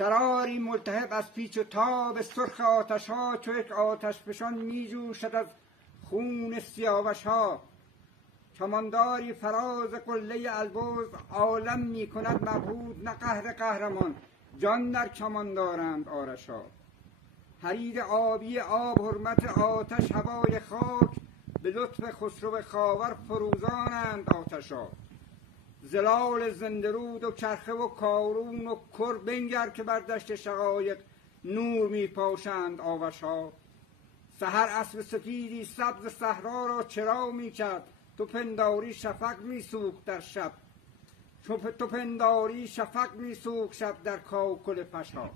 شراری ملتهب از پیچ و تاب سرخ آتش ها چو یک آتش فشان می جوشد از خون سیاوش ها. کمانداری فراز قله البرز عالم می کند مبهوت نه قهر قهرمان جان در کمان دارند آرش ها. حریر آبی آب حرمت آتش هوای خاک به لطف خسرو خاور فروزانند آتش ها. زلال زندرود و چرخه و کارون و کر بنگر که بر دشت شقایق نور می پاشند آوش ها. سحر اسب سپیدی سبز صحرا را چرا می کرد تو پنداری شفق می سوخت در شب، تو پنداری شفق می سوخت شب در کاکل پشها.